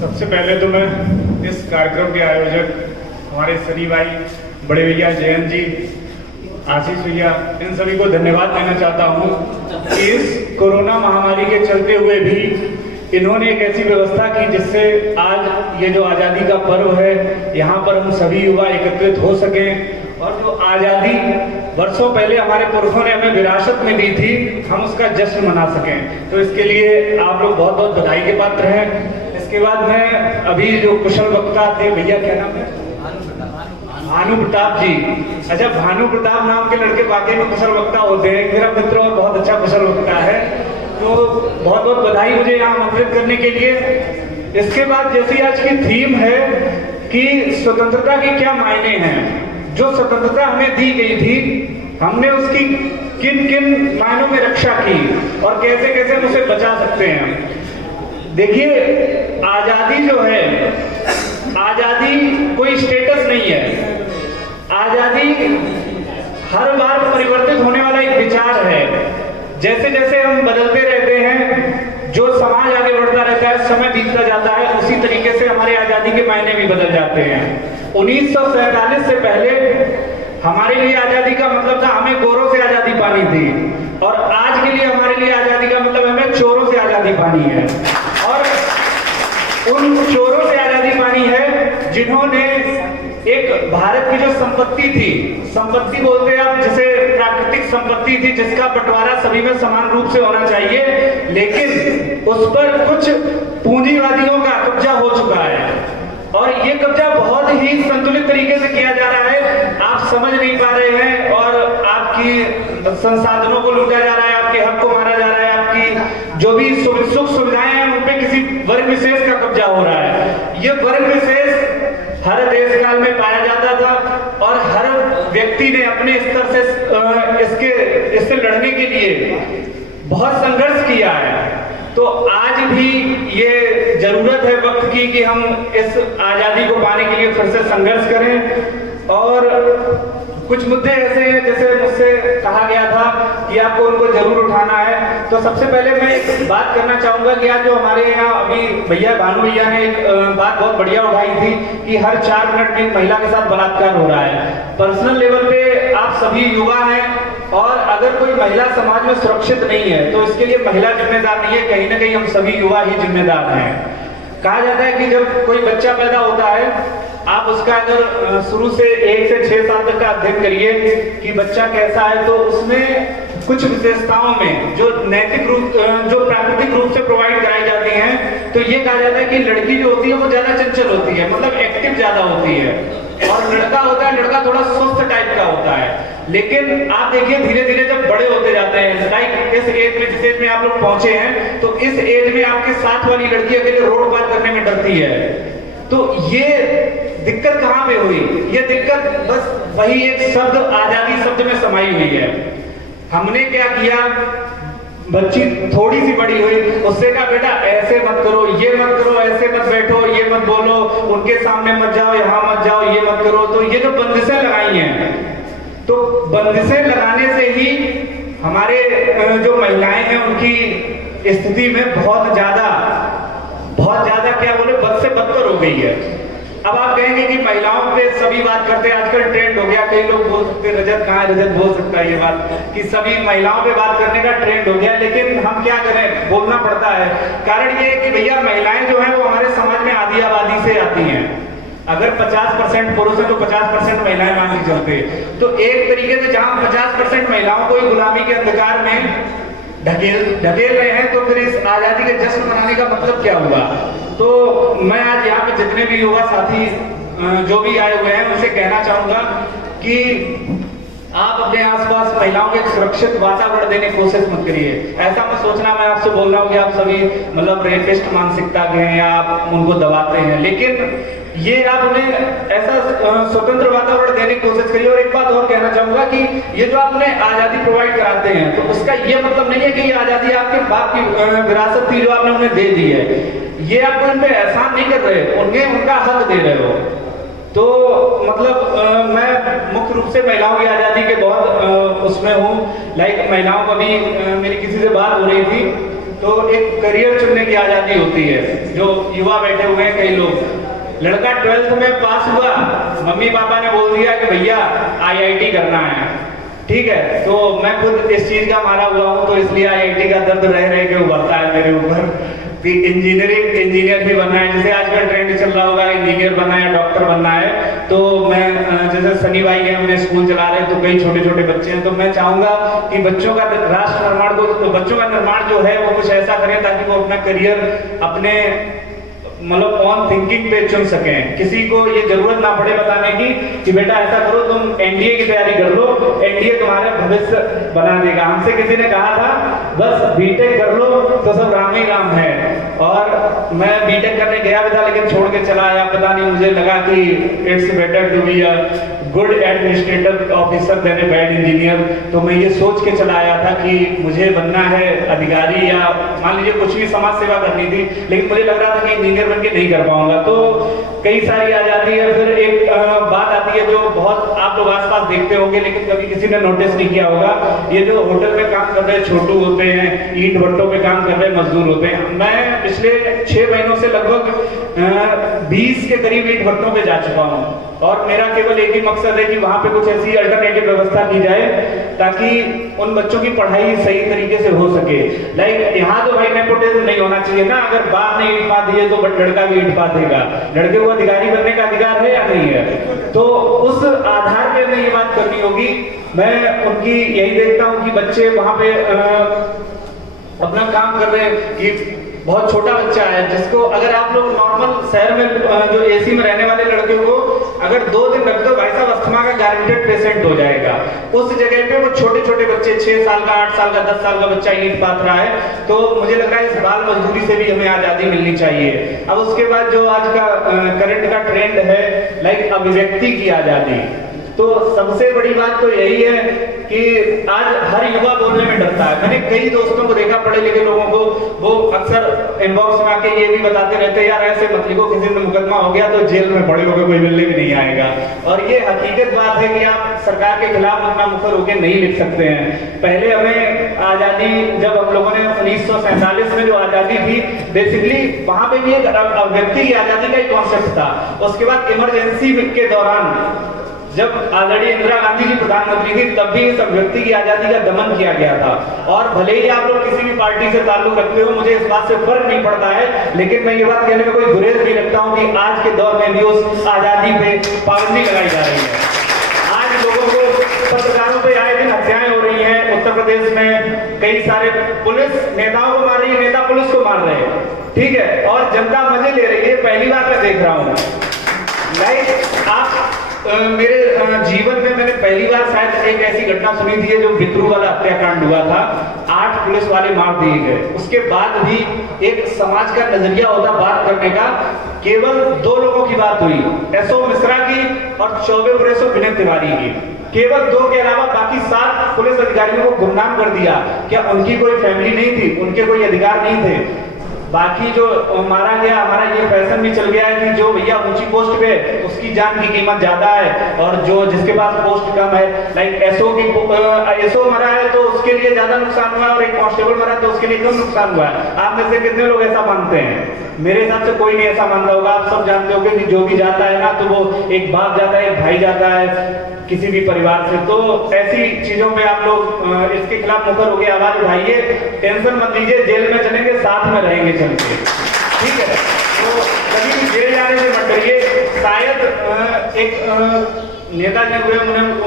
सबसे पहले तो मैं इस कार्यक्रम के आयोजक हमारे सनी भाई, बड़े भैया जयंत जी, आशीष भैया, इन सभी को धन्यवाद देना चाहता हूँ कि इस कोरोना महामारी के चलते हुए भी इन्होंने एक ऐसी व्यवस्था की जिससे आज ये जो आज़ादी का पर्व है यहाँ पर हम सभी युवा एकत्रित हो सकें और जो आज़ादी वर्षों पहले हमारे पुरखों ने हमें विरासत में दी थी हम उसका जश्न मना सकें। तो इसके लिए आप लोग बहुत बहुत बधाई के पात्र हैं। इसके बाद मैं अभी जो कुशल वक्ता थे, भैया क्या नाम है? भानु प्रताप जी। अच्छा, भानु प्रताप नाम के लड़के वाकई में कुशल वक्ता होते हैं, मेरा मित्र और बहुत अच्छा कुशल वक्ता है, तो बहुत बहुत बधाई मुझे यहाँ आमंत्रित करने के लिए। इसके बाद जैसी आज की थीम है कि स्वतंत्रता के क्या मायने हैं, जो स्वतंत्रता हमें दी गई थी हमने उसकी किन किन मायनों में रक्षा की और कैसे कैसे हम उसे बचा सकते हैं। देखिए, आजादी जो है, आजादी कोई स्टेटस नहीं है, आजादी हर बार परिवर्तित होने वाला एक विचार है। जैसे जैसे हम बदलते रहते हैं, जो समाज आगे बढ़ता रहता है, समय बीतता जाता है, उसी तरीके से हमारे आजादी के मायने भी बदल जाते हैं। 1947 से पहले हमारे लिए आजादी का मतलब था हमें गोरों से आजादी पानी थी, और आज के लिए हमारे लिए आजादी का मतलब हमें चोरों से आजादी पानी है। और उन चोरों से आजादी पानी है जिन्होंने एक भारत की जो संपत्ति थी, संपत्ति बोलते हैं आप जिसे, प्राकृतिक संपत्ति थी जिसका बंटवारा सभी में समान रूप से होना चाहिए, लेकिन उस पर कुछ पूंजीवादियों का कब्जा हो चुका है और ये कब्जा बहुत ही संतुलित तरीके से किया जा रहा है। आप समझ नहीं पा रहे हैं और आपकी संसाधनों को लूटा जा रहा है, आपके हक को मारा जा रहा है, आपकी जो भी सुख सुविधाएं हैं उन पे किसी वर्ग विशेष का कब्जा हो रहा है। ये वर्ग विशेष हर देश काल में पाया जाता था और हर व्यक्ति ने अपने स्तर से इससे लड़ने के लिए बहुत संघर्ष किया है। तो आज भी ये जरूरत है वक्त की कि हम इस आजादी को पाने के लिए फिर से संघर्ष करें। और कुछ मुद्दे ऐसे हैं जैसे मुझसे कहा गया था कि आपको उनको जरूर उठाना है, तो सबसे पहले मैं एक बात करना चाहूंगा कि आज जो हमारे यहाँ अभी भैया भानु भैया ने एक बात बहुत बढ़िया उठाई थी कि हर 4 मिनट में एक महिला के साथ बलात्कार हो रहा है। पर्सनल लेवल पे आप सभी युवा हैं और अगर कोई महिला समाज में सुरक्षित नहीं है तो इसके लिए महिला जिम्मेदार नहीं है, कहीं ना कहीं हम सभी युवा ही जिम्मेदार हैं। कहा जाता है कि जब कोई बच्चा पैदा होता है, आप उसका अगर शुरू से 1 से 6 साल तक का अध्ययन करिए कि बच्चा कैसा है, तो उसमें कुछ विशेषताओं में जो नैतिक रूप, जो प्राकृतिक रूप से प्रोवाइड कराई जाती हैं, तो ये कहा जाता है कि लड़की जो होती है वो ज्यादा चंचल होती है, मतलब एक्टिव ज्यादा होती है, और लड़का होता है, लड़का थोड़ा सुस्त टाइप का होता है। लेकिन आप देखिए धीरे धीरे जब बड़े होते जाते हैं, लाइक इस एज में, जिस एज में आप लोग पहुंचे हैं, तो इस एज में आपके साथ वाली लड़की अकेले रोड पार करने में डरती है। तो ये दिक्कत कहां पे हुई? ये दिक्कत बस वही एक शब्द, आजादी शब्द में समाई हुई है। हमने क्या किया, बच्ची थोड़ी सी बड़ी हुई, उससे कहा बेटा ऐसे मत करो, ये मत करो, ऐसे मत बैठो, ये मत बोलो, उनके सामने मत जाओ, यहाँ मत जाओ, ये मत करो। तो ये जो बंदिशें लगाई हैं, तो बंदिशें लगाने से ही हमारे जो महिलाएं हैं उनकी स्थिति में बहुत ज्यादा क्या बोले, बद से बदतर हो गई है। अब आप कहेंगे कि महिलाओं पे सभी बात करते हैं, आजकल ट्रेंड हो गया, कई लोग बोल सकते हैं, रजत कहाँ है, रजत बोल सकता है ये बात कि सभी महिलाओं पे बात करने का ट्रेंड हो गया, लेकिन हम क्या करें, बोलना पड़ता है। कारण ये है कि भैया महिलाएं जो है वो हमारे समाज में आधी आबादी से आती हैं। अगर 50% पुरुष है तो 50% महिलाएं मान के चलते, तो एक तरीके से जहां 50% महिलाओं को गुलामी के अंधकार में ढकेल रहे हैं, तो फिर इस आजादी के जश्न मनाने का मतलब क्या हुआ? तो मैं आज यहाँ पे जितने भी युवा साथी जो भी आए हुए हैं उनसे कहना चाहूंगा कि आप अपने आसपास महिलाओं को एक सुरक्षित वातावरण देने की कोशिश मत करिए। ऐसा मत सोचना मैं आपसे बोल रहा हूँ कि आप सभी मतलब रेपिस्ट मानसिकता के हैं या आप उनको दबाते हैं, लेकिन ये आप उन्हें ऐसा स्वतंत्र वातावरण देने की कोशिश करिए। और एक बात और कहना चाहूंगा कि ये जो आप उन्हें आजादी प्रोवाइड कराते हैं, तो उसका ये मतलब नहीं है कि ये आजादी आपके बाप की विरासत थी जो आपने उन्हें दे दी है। ये आप उन पे एहसान नहीं कर रहे, उन्हें उनका हक दे रहे हो। तो मतलब मैं मुख्य रूप से महिलाओं की आजादी के बहुत उसमें हूँ। लाइक महिलाओं का भी मेरी किसी से बात हो रही थी, तो एक करियर चुनने की आज़ादी होती है। जो युवा बैठे हुए हैं कई लोग, लड़का 12th में पास हुआ, मम्मी पापा ने बोल दिया कि भैया IIT करना है, ठीक है। तो मैं खुद इस चीज का मारा हुआ हूँ, तो इसलिए IIT का दर्द रह रह के उभरता है मेरे ऊपर कि इंजीनियर भी बनना है, जैसे आजकल ट्रेंड चल रहा होगा इंजीनियर बनना है, डॉक्टर बनना है। तो मैं जैसे सनी भाई है, अपने स्कूल चला रहे हैं, तो कई छोटे छोटे बच्चे हैं, तो मैं चाहूंगा कि बच्चों का राष्ट्र निर्माण को, तो बच्चों का निर्माण जो है वो कुछ ऐसा करें ताकि वो अपना करियर अपने मतलब ऑन थिंकिंग पे चुन सकें। किसी को ये जरूरत ना पड़े बताने की कि बेटा ऐसा करो, तुम NDA की तैयारी कर लो, NDA तुम्हारा भविष्य बना देगा। हमसे किसी ने कहा था बस बीटेक कर लो तो सब राम ही राम है, और मैं बीटेक करने गया भी था लेकिन छोड़ के चला आया। पता नहीं, मुझे लगा कि it's better to be a good administrative officer than a bad engineer. तो मैं ये सोच के चला आया था कि मुझे बनना है अधिकारी या मान लीजिए कुछ भी समाज सेवा करनी थी, लेकिन मुझे लग रहा था कि इंजीनियर बन के नहीं कर पाऊंगा। तो कई सारी आ जाती है। फिर एक बात आती है जो बहुत आप लोग आसपास देखते होंगे लेकिन कभी किसी ने नोटिस नहीं किया होगा, ये जो होटल में काम कर रहे छोटू होते हैं, ईंट भट्टों पे काम कर रहे मजदूर होते हैं। मैं पिछले 6 महीनों से लगभग 20 के करीब ईंट भट्टों पे जा चुका हूँ, और मेरा केवल एक ही मकसद है कि वहां पे कुछ ऐसी अल्टरनेटिव व्यवस्था की जाए ताकि उन बच्चों की पढ़ाई सही तरीके से हो सके। लाइक यहाँ तो भाई नेपोटिज्म नहीं होना चाहिए ना, अगर बाप ने ईंट पा दिए तो लड़का भी ईंट पा देगा। लड़के को अधिकारी बनने का अधिकार है या नहीं है? तो उस आधार पे हमें ये बात करनी होगी। मैं उनकी यही देखता हूँ कि बच्चे वहां पे अपना काम कर रहे हैं कि बहुत छोटा बच्चा है जिसको अगर आप लोग नॉर्मल शहर में जो AC में रहने वाले लड़के को अगर 2 दिन रख दो, भाई साहब अस्थमा का गारंटेड पेशेंट हो जाएगा। उस जगह पे वो छोटे छोटे बच्चे 6 साल का, 8 साल का, 10 साल का बच्चा ईंट पाथ रहा है। तो मुझे लग रहा है इस बाल मजदूरी से भी हमें आजादी मिलनी चाहिए। अब उसके बाद जो आज का करंट का ट्रेंड है लाइक अभिव्यक्ति की आजादी, तो सबसे बड़ी बात तो यही है कि आज हर युवा बोलने में डरता है। मैंने कई दोस्तों को देखा, पढ़े लिखे लोगों को, वो अक्सर इनबॉक्स में आके ये भी बताते रहते हैं यार ऐसे मत लिखो, किसी में मुकदमा हो गया तो जेल में पड़े होगे, कोई मिलने भी नहीं आएगा। और ये हकीकत बात है कि आप सरकार के खिलाफ उतना मुखर होकर नहीं लिख सकते हैं। पहले हमें आजादी, जब हम लोगों ने 1947 में जो आजादी थी, बेसिकली वहां पे भी एक व्यक्ति की आजादी का ही कॉन्सेप्ट था। उसके बाद इमरजेंसी के दौरान जब आदरणीय इंदिरा गांधी जी प्रधानमंत्री थी, तब भी इस व्यक्ति की आजादी का दमन किया गया था। और भले ही आप लोग किसी भी पार्टी से ताल्लुक रखते हो, मुझे इस बात से फर्क नहीं पड़ता है, लेकिन मैं ये बात कहने में कोई गुरेज नहीं रखता हूं कि आज के दौर में भी उस आजादी पे पाबंदी लगाई जा रही है। आज लोगों को, पत्रकारों पे आए दिन हत्याएं हो रही हैं। उत्तर प्रदेश में कई सारे पुलिस नेताओं को मार रही है, नेता पुलिस को मार रहे हैं, ठीक है, और जनता मजे ले रही है। पहली बार मैं देख रहा हूँ लाइक आप मेरे जीवन में मैंने पहली बार शायद एक ऐसी घटना सुनी थी जो बिद्रू वाला हत्याकांड हुआ था। 8 पुलिस वाले मार दिए गए। उसके बाद भी एक समाज का नजरिया होता बात करने का, केवल 2 लोगों की बात हुई, SO मिश्रा की और चौबे प्रेसो विनय तिवारी की। केवल 2 के अलावा बाकी 7 पुलिस अधिकारियों को गुमनाम कर दिया। क्या उनकी कोई फैमिली नहीं थी? उनके कोई अधिकार नहीं थे? बाकी जो मारा गया, हमारा ये फैशन भी चल गया है कि जो भैया ऊंची पोस्ट पे उसकी जान की कीमत ज्यादा है, और जो जिसके पास पोस्ट कम है, लाइक SO मरा है तो उसके लिए ज्यादा नुकसान हुआ, और एक कांस्टेबल मरा तो उसके लिए कम नुकसान हुआ है। आप में से कितने लोग ऐसा मानते हैं? मेरे हिसाब से कोई नहीं ऐसा मानता होगा। आप सब जानते होंगे कि जो भी जाता है ना, तो वो एक बाप जाता है, एक भाई जाता है किसी भी परिवार से। तो ऐसी चीजों में आप लोग इसके खिलाफ मुखर हो गए, आवाज उठाइए, टेंशन मत लीजिए, जेल में चलेंगे, साथ में रहेंगे चल के, ठीक है। तो कभी भी जेल जाने से मत डरिए। शायद एक नेता ने हुए,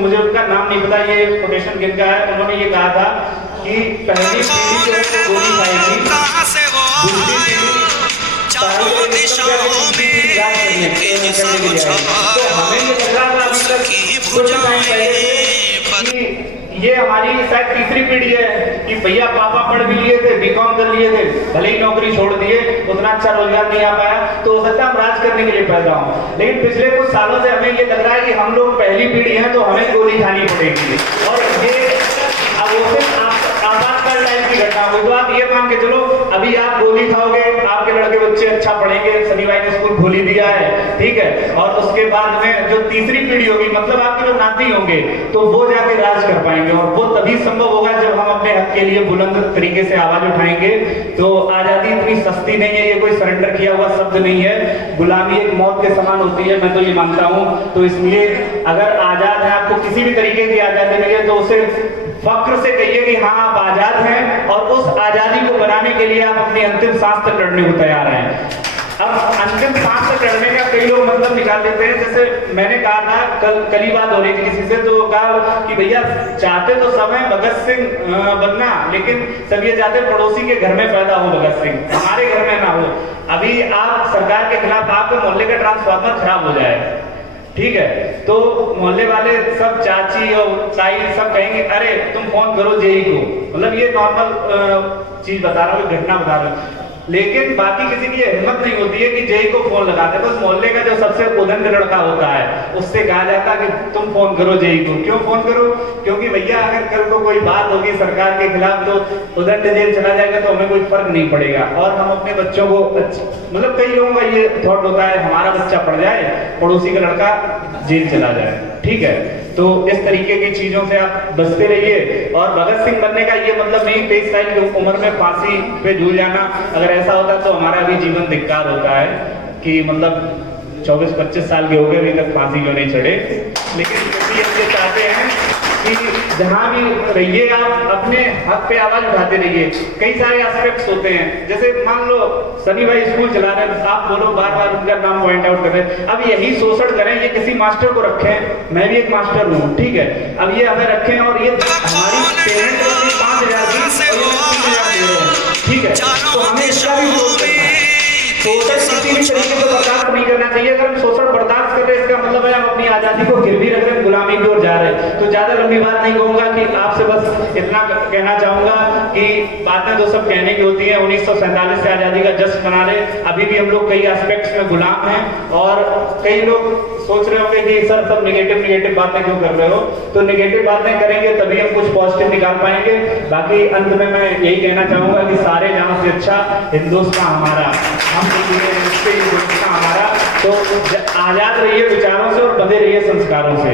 मुझे उनका नाम नहीं पता, ये कोटेशन किनका है, उन्होंने ये कहा था कि पहली पीढ़ी जो है गोली खाएगी, दूसरी पीढ़ी तो हमें ये लग रहा था अभी तक कुछ टाइम पहले कि ये हमारी शायद तीसरी पीढ़ी है कि भैया पापा पढ़ भी लिए थे, BCom कर लिए थे, भले ही नौकरी छोड़ दिए, उतना अच्छा रोजगार नहीं आ पाया, तो हो सकता है हम राज करने के लिए पैदा हों। लेकिन पिछले कुछ सालों से हमें ये लग रहा है कि हम लोग पहली पीढ़ी हैं तो हमें गोली खानी पड़ेगी। और ये अब आवाज साल टाइम की घटना हुई, तो आप ये मान के चलो अभी आप गोली खाओगे, आपके लड़के बच्चे अच्छा पढ़ेंगे, सनी भाई ने स्कूल खोल ही दिया है, ठीक है, और उसके बाद में जो तीसरी पीढ़ी होगी, मतलब आपके जो नाती होंगे, तो वो जाके राज कर पाएंगे, और वो तभी संभव होगा जब हम अपने हक के लिए बुलंद तरीके से आवाज उठाएंगे। तो आजादी इतनी सस्ती नहीं है, ये कोई सरेंडर किया हुआ शब्द नहीं है, गुलामी एक मौत के समान होती है, मैं तो ये मानता हूं। तो इसलिए अगर आजाद है, आपको किसी भी तरीके की आजादी मिली है, तो उसे फक्र से कहिए कि हाँ आप आजाद हैं, और उस आजादी को बनाने के लिए आप अपनी अंतिम सांस तक लड़ने को तैयार हैं। अब अंतिम सांस तक लड़ने का कई लोग मतलब निकाल देते हैं, जैसे मैंने कहा था कल ही बात हो रही थी किसी से, तो कहा कि भैया चाहते तो सब हैं भगत सिंह बनना, लेकिन सब ये चाहते पड़ोसी के घर में पैदा हो भगत सिंह, हमारे घर में ना हो। अभी आप सरकार के खिलाफ, आपके मोहल्ले का ट्रांसफार्मर खराब हो जाए, ठीक है, तो मोहल्ले वाले सब चाची और ताई सब कहेंगे अरे तुम फोन करो जेई को, मतलब ये नॉर्मल चीज बता रहा हूँ, घटना बता रहा हूँ, लेकिन बाकी किसी की हिम्मत नहीं होती है कि जेई को फोन लगाते। बस मोहल्ले का जो सबसे उदंड लड़का होता है उससे कहा जाता है कि तुम फोन करो जेई को। क्यों फोन करो? क्योंकि भैया अगर कल को कोई बात होगी सरकार के खिलाफ तो उदंड जेल चला जाएगा तो हमें कोई फर्क नहीं पड़ेगा, और हम अपने बच्चों को मतलब कई लोगों का ये थॉट होता है हमारा बच्चा पढ़ जाए, पड़ोसी का लड़का जेल चला जाए, ठीक है। तो इस तरीके की चीजों से आप बचते रहिए, और भगत सिंह बनने का ये मतलब नहीं 23 साल की उम्र में फांसी पे झूल जाना। अगर ऐसा होता तो हमारा भी जीवन धिक्कार होता है कि मतलब 24-25 साल के हो गए अभी तक फांसी क्यों नहीं चढ़े। लेकिन क्योंकि हम ये चाहते हैं कि जहां भी रहिए आप अपने हक पे आवाज उठाते रहिए। कई सारे एस्पेक्ट्स होते हैं, जैसे मान लो सनी भाई स्कूल चला रहे हैं, आप बोलो बार बार उनका नाम पॉइंट आउट कर रहे हैं, अब यही शोषण करें, ये किसी मास्टर को रखें, मैं भी एक मास्टर हूँ, ठीक है, अब ये हमें रखें और ये हमारी पेमेंट 5,000 की और ये 30,000 दे रहे हैं, ठीक है, तो हमें इसका भी विरोध करना है। शोषण किसी भी तरीके से बर्दाश्त नहीं करना चाहिए। अगर हम शोषण बर्दाश्त कर रहे हैं इसका मतलब है हम अपनी आजादी को गिरवी रख रहे हैं, गुलामी की ओर जा रहे हैं। तो ज्यादा लंबी बात नहीं कहूंगा, कि आपसे बस इतना कहना चाहूंगा कि बातें तो सब कहने की होती हैं। 1947 से आजादी का जश्न मना रहे, अभी भी हम लोग कई एस्पेक्ट्स में गुलाम हैं, और कई लोग सोच रहे होंगे कि सर सब निगेटिव बातें क्यों कर रहे हो, तो निगेटिव बातें करेंगे तभी हम कुछ पॉजिटिव निकाल पाएंगे। बाकी अंत में मैं यही कहना चाहूंगा कि सारे जहां से अच्छा हिंदुस्तान हमारा, हम हिंदुस्तान हमारा। तो आजाद रहिए विचारों से और बंधे रहिए संस्कारों से।